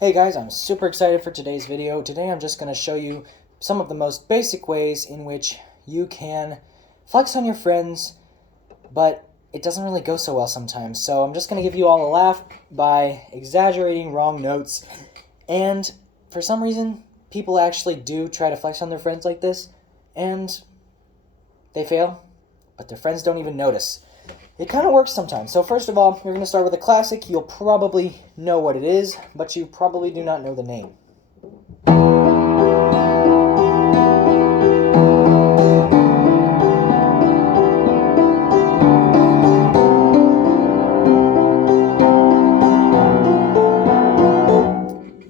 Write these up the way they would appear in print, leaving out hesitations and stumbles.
Hey guys, I'm super excited for today's video. Today I'm just going to show you some of the most basic ways in which you can flex on your friends, but it doesn't really go so well sometimes. So I'm just going to give you all a laugh by exaggerating wrong notes. And for some reason, people actually do try to flex on their friends like this, and they fail, but their friends don't even notice. It kind of works sometimes. So first of all, you're going to start with a classic. You'll probably know what it is, but you probably do not know the name.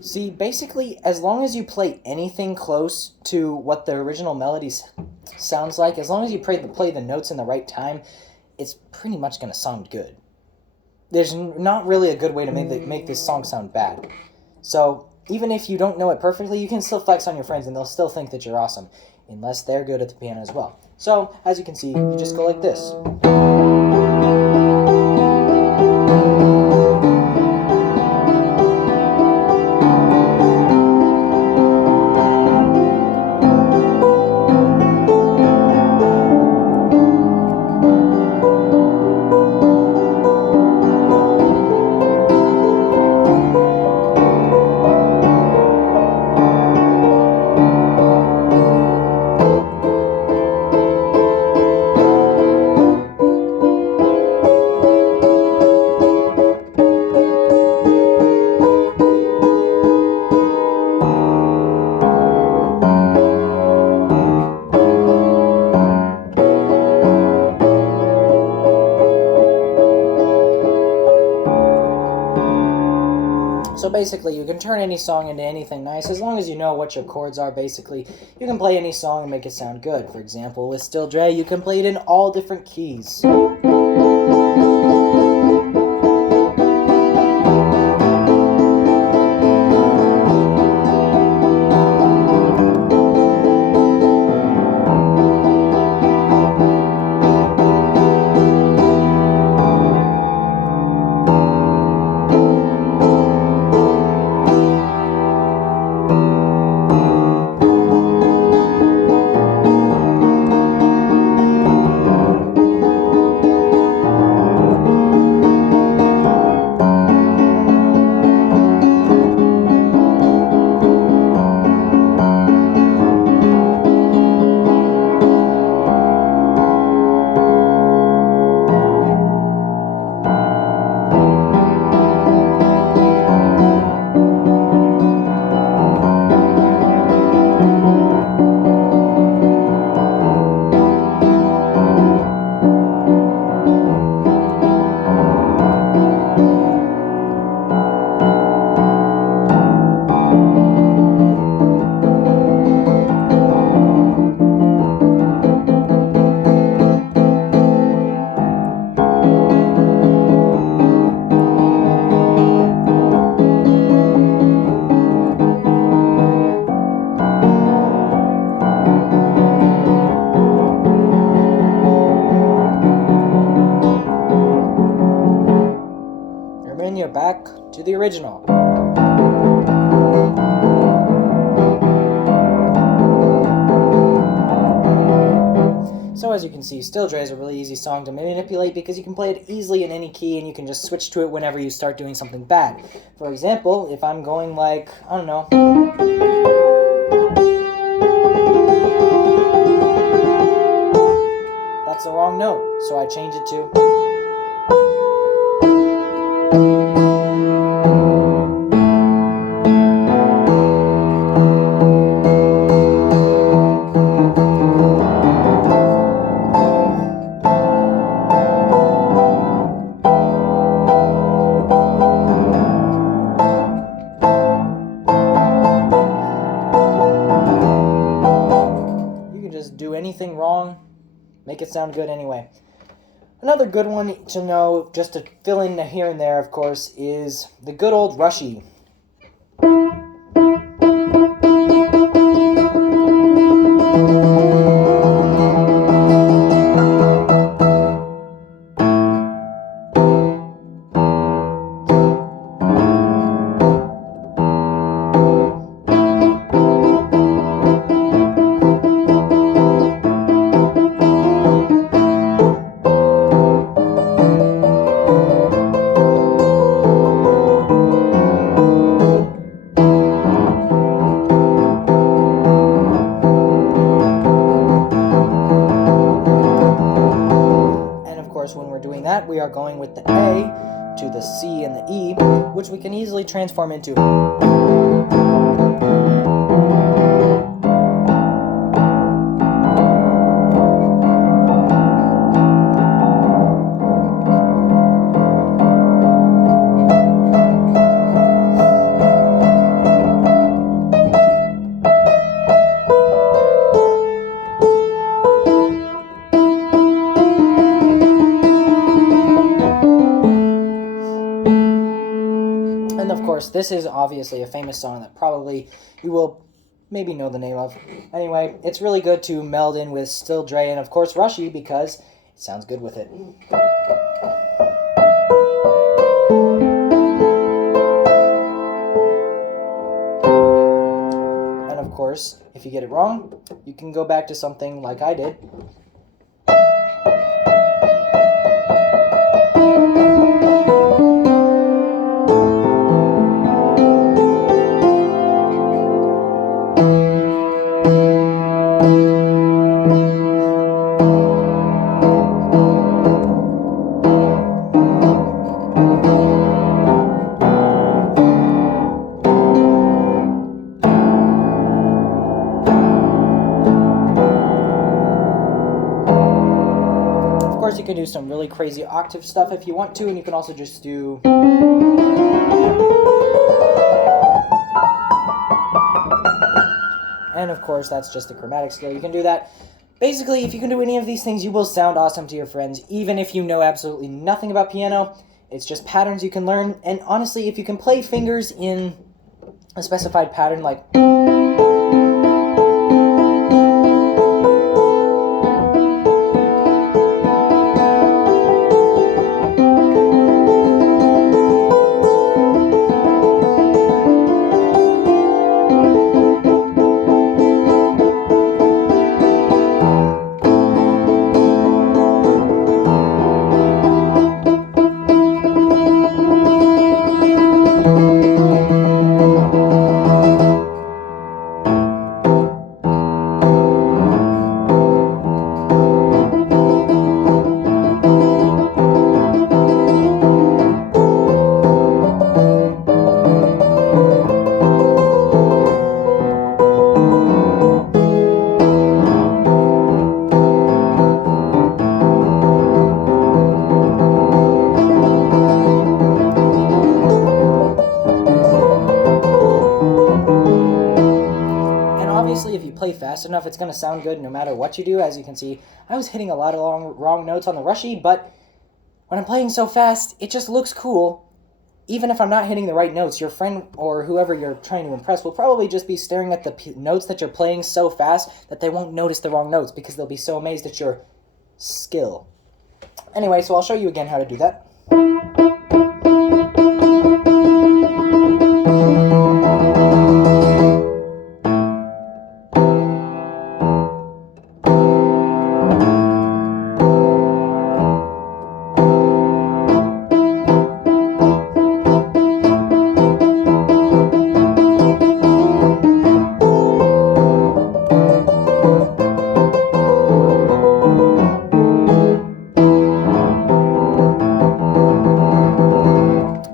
See, basically, as long as you play anything close to what the original melody sounds like, as long as you play the notes in the right time, it's pretty much going to sound good. There's not really a good way to make this song sound bad. So even if you don't know it perfectly, you can still flex on your friends and they'll still think that you're awesome, unless they're good at the piano as well. So as you can see, you just go like this. So basically, you can turn any song into anything nice as long as you know what your chords are. Basically, you can play any song and make it sound good. For example, with Still Dre, you can play it in all different keys. And you're back to the original. So as you can see, Still Dre is a really easy song to manipulate because you can play it easily in any key and you can just switch to it whenever you start doing something bad. For example, if I'm going like, I don't know, that's the wrong note, so I change it to... do anything wrong, make it sound good anyway. Another good one to know, just to fill in here and there, of course, is the good old Rushy. start going with the A to the C and the E, which we can easily transform into. And of course, this is obviously a famous song that probably you will maybe know the name of. Anyway, it's really good to meld in with Still Dre and of course Rushy because it sounds good with it. And of course, if you get it wrong, you can go back to something like I did. Of course, you can do some really crazy octave stuff if you want to, and you can also just do... And of course, that's just the chromatic scale. You can do that. Basically, if you can do any of these things, you will sound awesome to your friends, even if you know absolutely nothing about piano. It's just patterns you can learn, and honestly, if you can play fingers in a specified pattern, like... Obviously, if you play fast enough, it's going to sound good no matter what you do. As you can see, I was hitting a lot of wrong notes on the Rushy, but when I'm playing so fast, it just looks cool. Even if I'm not hitting the right notes, your friend or whoever you're trying to impress will probably just be staring at the notes that you're playing so fast that they won't notice the wrong notes because they'll be so amazed at your skill. Anyway, so I'll show you again how to do that.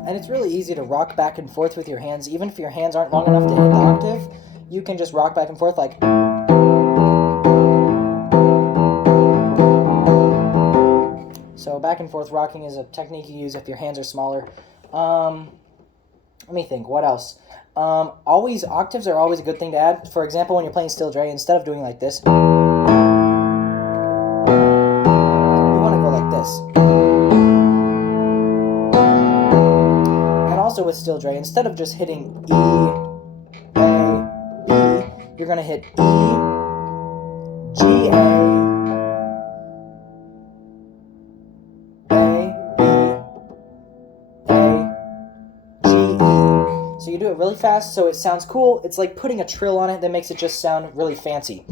And it's really easy to rock back and forth with your hands. Even if your hands aren't long enough to hit the octave, you can just rock back and forth like... So back and forth rocking is a technique you use if your hands are smaller. Let me think, what else? Octaves are always a good thing to add. For example, when you're playing Still Dre, instead of doing like this, you want to go like this. And also with Still Dre, instead of just hitting E, A, B, you're going to hit E, G, A, so you do it really fast so it sounds cool. It's like putting a trill on it that makes it just sound really fancy.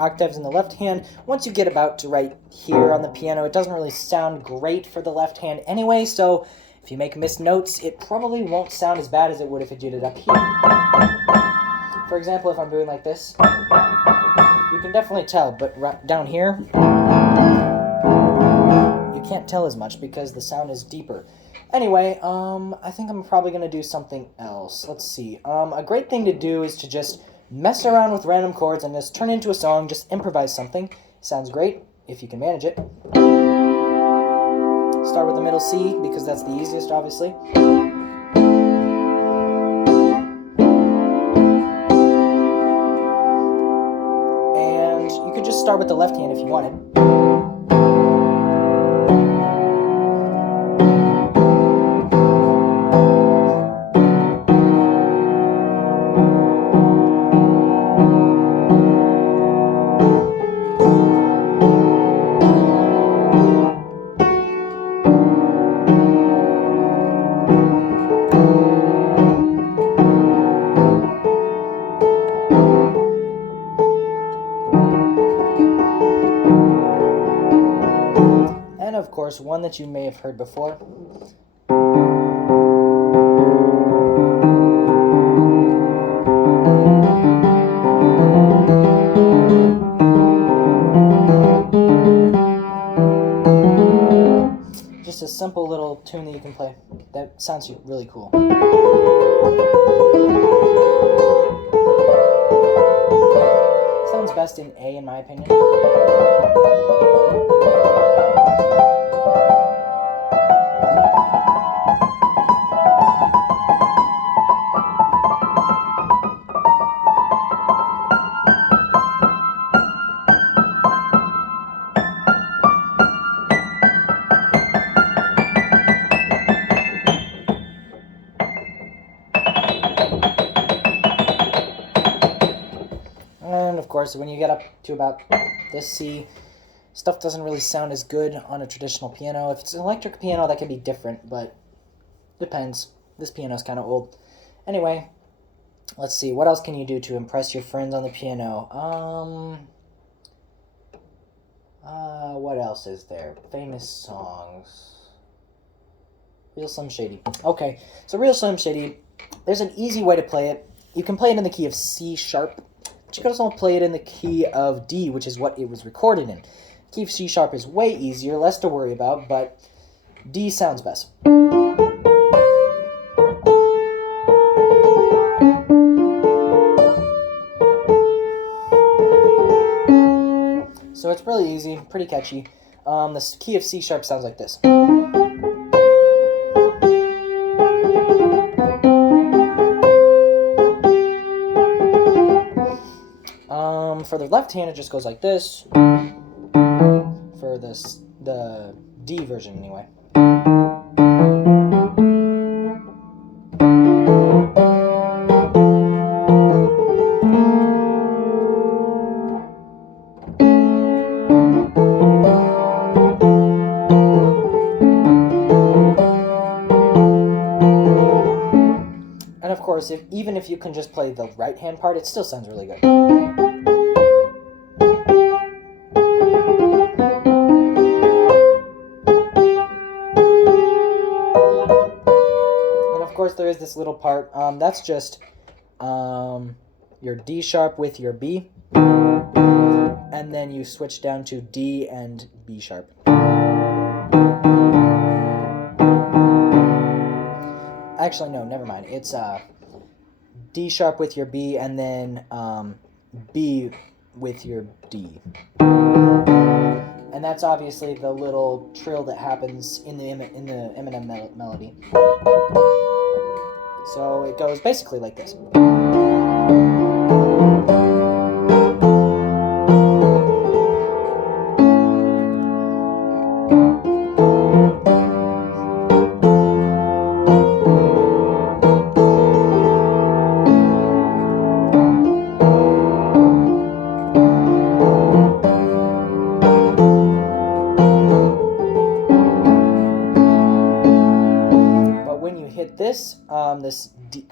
octaves in the left hand. Once you get about to right here on the piano, it doesn't really sound great for the left hand anyway, so if you make missed notes, it probably won't sound as bad as it would if you did it up here. For example, if I'm doing like this, you can definitely tell, but right down here, you can't tell as much because the sound is deeper. Anyway, I think I'm probably going to do something else. Let's see. A great thing to do is to just mess around with random chords and just turn into a song, just improvise something. Sounds great, if you can manage it. Start with the middle C, because that's the easiest, obviously. And you could just start with the left hand if you wanted. And of course, one that you may have heard before. Just a simple little tune that you can play. That sounds really cool. Sounds best in A, in my opinion. And of course, when you get up to about this C, stuff doesn't really sound as good on a traditional piano. If it's an electric piano, that can be different, but depends. This piano's kind of old. Anyway, let's see. What else can you do to impress your friends on the piano? What else is there? Famous songs. Real Slim Shady. Okay, so Real Slim Shady, there's an easy way to play it. You can play it in the key of C sharp, but you can also play it in the key of D, which is what it was recorded in. Key of C sharp is way easier, less to worry about, but D sounds best. So it's really easy, pretty catchy. The key of C sharp sounds like this. For the left hand, it just goes like this. For the D version, anyway. And of course, even if you can just play the right hand part, it still sounds really good. Of course, there is this little part. That's just your D sharp with your B, and then you switch down to D and B sharp. Actually, no, never mind. It's D sharp with your B, and then B with your D. And that's obviously the little trill that happens in the Eminem melody. So it goes basically like this.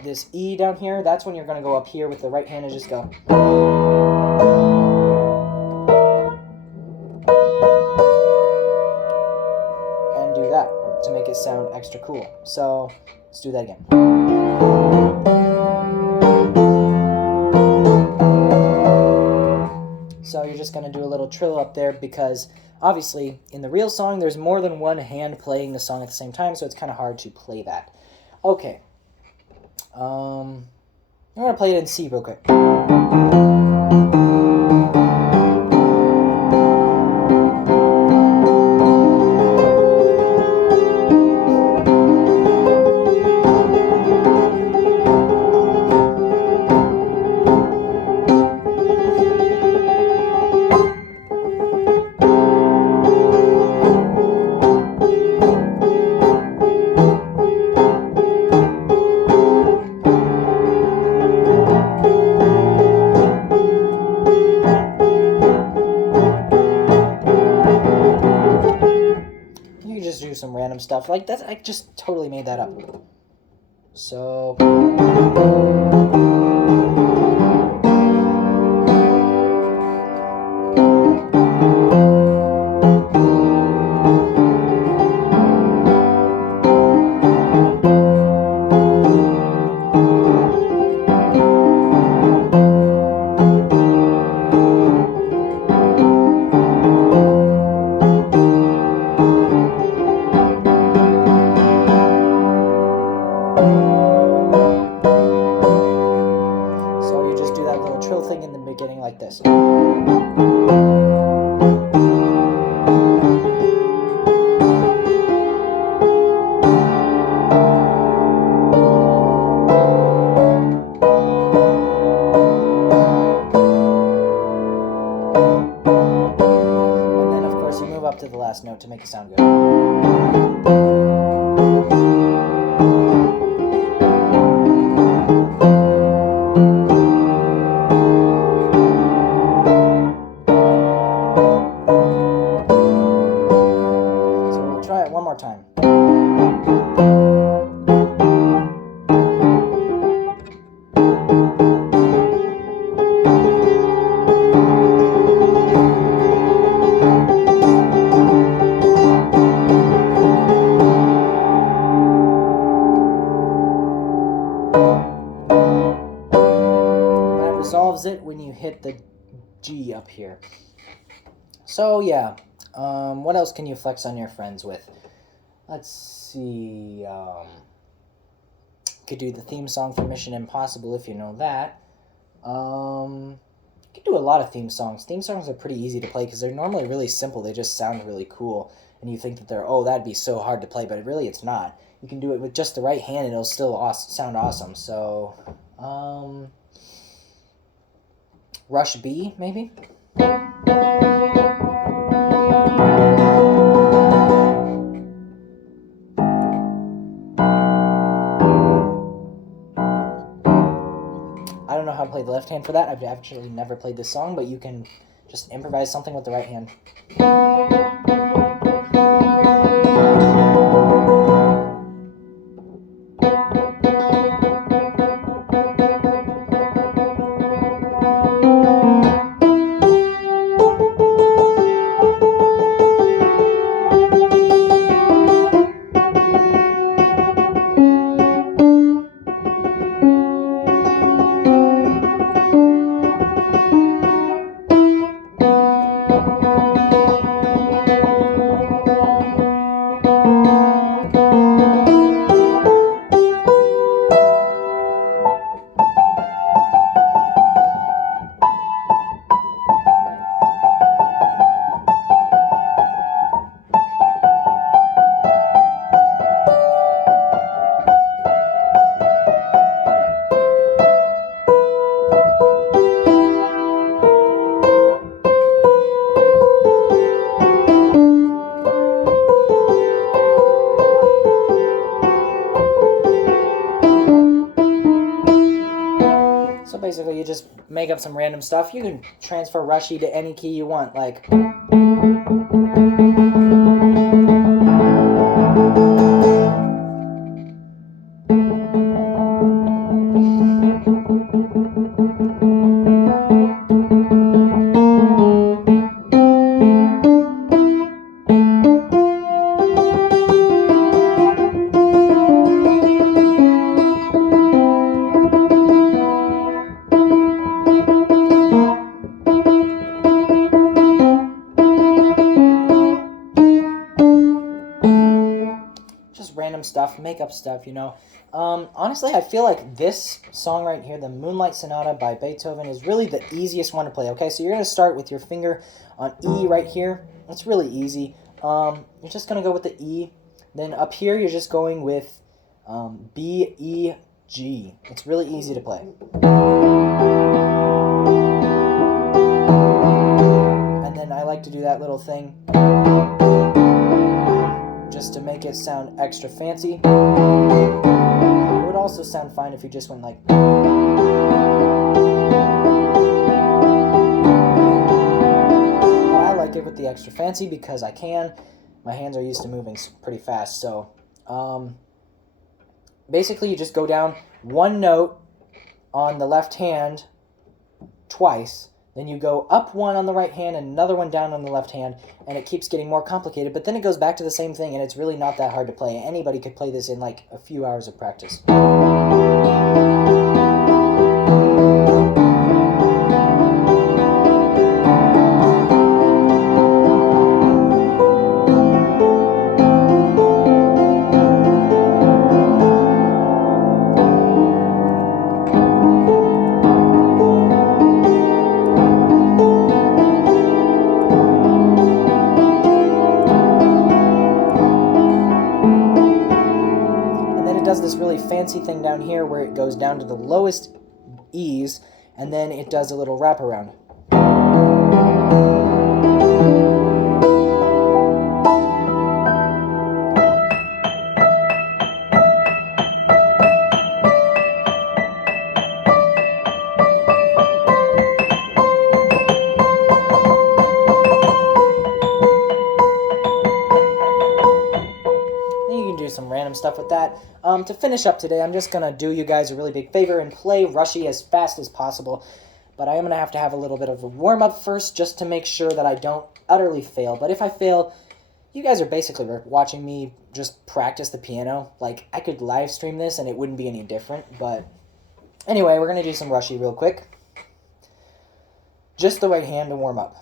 This E down here, that's when you're going to go up here with the right hand and just go. do that to make it sound extra cool. So let's do that again. So you're just going to do a little trill up there because obviously in the real song there's more than one hand playing the song at the same time, so it's kind of hard to play that. Okay. I'm going to play it in C real quick. Just do some random stuff like that. I just totally made that up. So you just do that little trill thing in the beginning like this. And then of course you move up to the last note to make it sound good. Try it one more time. That resolves it when you hit the G up here. So yeah. What else can you flex on your friends with? Let's see. Could do the theme song for Mission Impossible if you know that. You could do a lot of theme songs. Theme songs are pretty easy to play because they're normally really simple. They just sound really cool. And you think that that'd be so hard to play, but really it's not. You can do it with just the right hand and it'll still sound awesome. So, Rush B, maybe? I don't know how to play the left hand for that. I've actually never played this song, but you can just improvise something with the right hand. So basically you just make up some random stuff. You can transfer Rushy to any key you want, like... just random stuff, make up stuff, you know. Honestly, I feel like this song right here, the Moonlight Sonata by Beethoven, is really the easiest one to play. Okay, so you're going to start with your finger on E right here. It's really easy. You're just going to go with the E. Then up here, you're just going with B, E, G. It's really easy to play. And then I like to do that little thing just to make it sound extra fancy. It would also sound fine if you just went like... I like it with the extra fancy because I can. My hands are used to moving pretty fast, so... basically, you just go down one note on the left hand twice, then you go up one on the right hand and another one down on the left hand, and it keeps getting more complicated, but then it goes back to the same thing, and it's really not that hard to play. Anybody could play this in like a few hours of practice. Does this really fancy thing down here where it goes down to the lowest E's, and then it does a little wraparound. Some random stuff with that. To finish up today, I'm just going to do you guys a really big favor and play Rushy as fast as possible. But I am going to have a little bit of a warm-up first just to make sure that I don't utterly fail. But if I fail, you guys are basically watching me just practice the piano. Like, I could live stream this and it wouldn't be any different. But anyway, we're going to do some Rushy real quick. Just the right hand to warm up.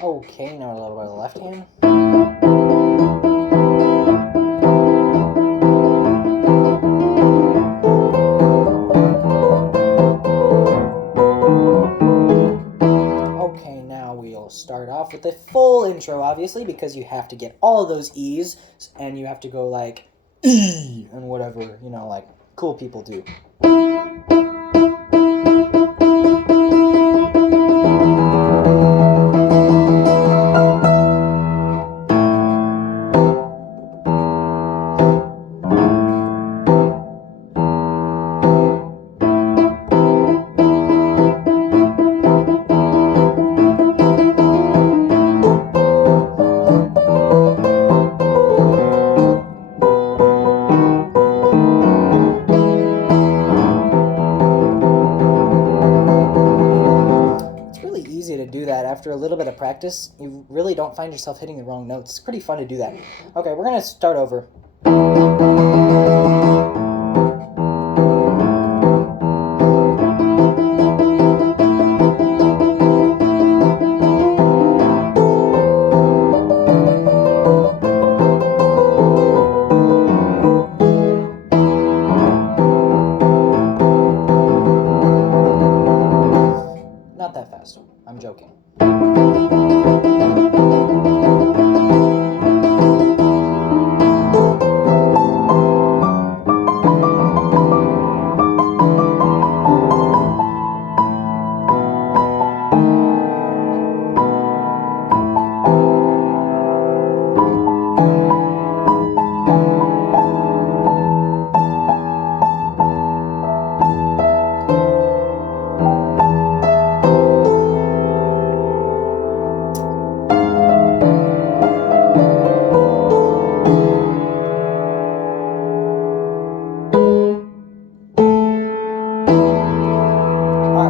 Okay, now a little bit of the left hand. Okay, now we'll start off with the full intro, obviously, because you have to get all of those E's, and you have to go like E and whatever, you know, like cool people do. To do that after a little bit of practice. You really don't find yourself hitting the wrong notes. It's pretty fun to do that. Okay, we're gonna start over. Not that fast. I'm joking.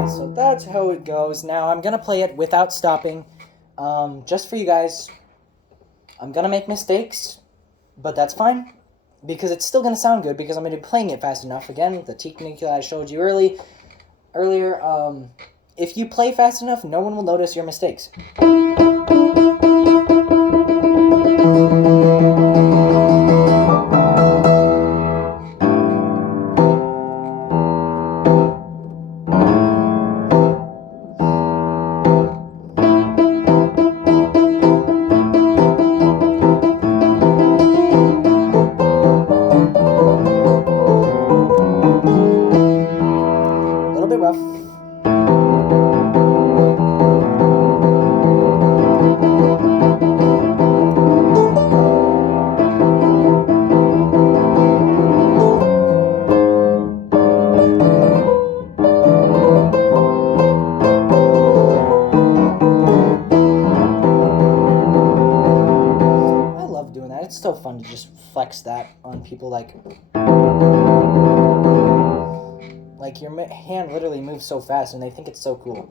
So that's how it goes. Now I'm gonna play it without stopping, just for you guys. I'm gonna make mistakes, but that's fine, because it's still gonna sound good, because I'm gonna be playing it fast enough. Again, the technique that I showed you earlier, if you play fast enough, no one will notice your mistakes. A little bit rough. I love doing that. It's so fun to just flex that on people, like your hand literally moves so fast and they think it's so cool.